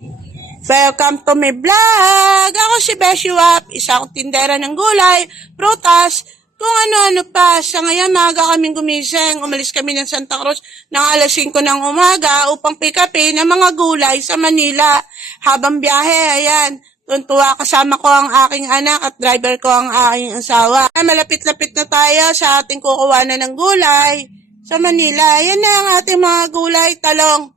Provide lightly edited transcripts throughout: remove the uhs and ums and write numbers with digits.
Welcome to my vlog! Ako si Beshi Wap, isa akong tindera ng gulay, prutas, kung ano-ano pa. Sa ngayon, maaga kaming gumising. Umalis kami ng Santa Cruz ng alas 5 ng umaga upang pick upin ang mga gulay sa Manila. Habang biyahe, ayan, tuntua kasama ko ang aking anak at driver ko ang aking asawa. Malapit-lapit na tayo sa ating kukuhanan ng gulay sa Manila. Ayan na ang ating mga gulay, talong,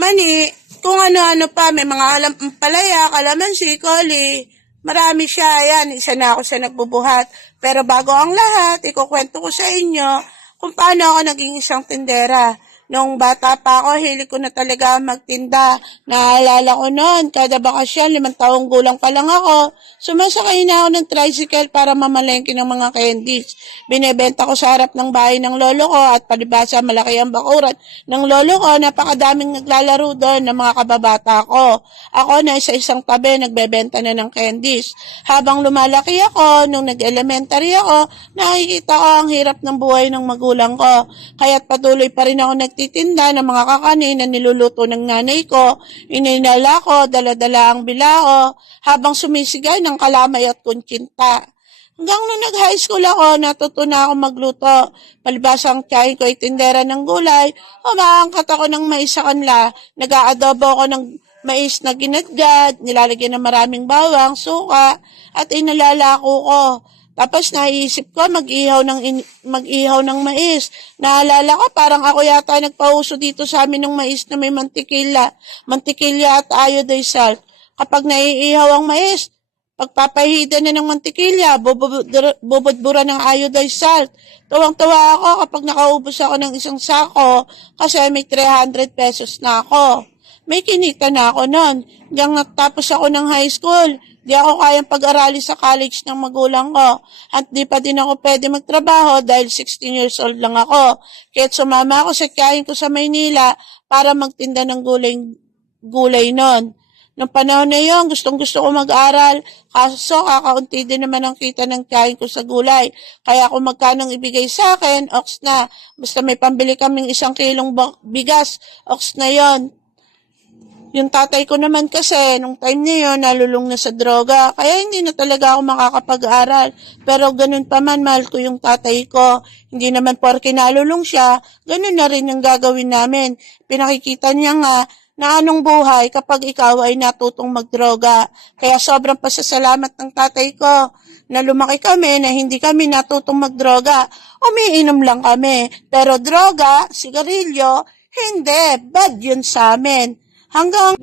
mani, kung ano-ano pa, may mga palaya, kalamansi, koli, marami siya, ayan, isa na ako sa nagbubuhat. Pero bago ang lahat, ikukwento ko sa inyo kung paano ako naging isang tindera. Nung bata pa ako, hilig ko na talaga magtinda. Naalala ko noon, kada bakasyon, 5 taong gulang pa lang ako, sumasakay na ako ng tricycle para mamalengke ng mga candies. Binebenta ko sa harap ng bahay ng lolo ko at palibasa malaki ang bakuran ng lolo ko, napakadaming naglalaro doon ng mga kababata ko. Ako na isa-isang tabi, nagbebenta na ng candies. Habang lumalaki ako, nung nag-elementary ako, nakikita ko ang hirap ng buhay ng magulang ko. Kaya't patuloy pa rin ako nagtitinda ng mga kakanin na niluluto ng nanay ko. Ininala ko, dala-dala ang bilao, habang sumisigay ng kalamay at kuntsinta. Hanggang nung nag-high school ako, natuto na ako magluto. Palibasa ang tiyahin ko ay tindera ng gulay, umaangkat ako ng mais sa kanila. Nag-aadobo ako ng mais na ginadgad, nilalagyan ng maraming bawang, suka, at inalalako ko. Tapos naisip ko mag-ihaw ng mais. Naalala ko parang ako yata nagpauso dito sa amin ng mais na may mantikilya at iodized salt. Kapag naiihaw ang mais, pagpapahida na ng mantikilya, bubudbura ng iodized salt. Tuwang-tuwa ako kapag nakaubos ako ng isang sako kasi may 300 pesos na ako. May kinita na ako noon. Hanggang natapos ako ng high school, di ako kayang pag-arali sa college ng magulang ko. At di pa din ako pwede magtrabaho dahil 16 years old lang ako. Kaya't sumama ako sa tiyahin ko sa Maynila para magtinda ng gulay noon. Noong panahon na yun, gustong-gusto ko mag-aral. Kaso, kakaunti din naman ang kita ng tiyahin ko sa gulay. Kaya kung magkano ibigay sa akin, oks na. Basta may pambili kaming 1 kilong bigas, oks na yon. Yung tatay ko naman kasi, nung time na yun, nalulung na sa droga. Kaya hindi na talaga ako makakapag-aral. Pero ganun pa man, mahal ko yung tatay ko. Hindi naman porke nalulung siya, ganun na rin yung gagawin namin. Pinakikita niya nga na anong buhay kapag ikaw ay natutong magdroga. Kaya sobrang pasasalamat ng tatay ko na lumaki kami na hindi kami natutong magdroga. Umiinom lang kami. Pero droga, sigarilyo, hindi. Bad yun sa amin. Hanggang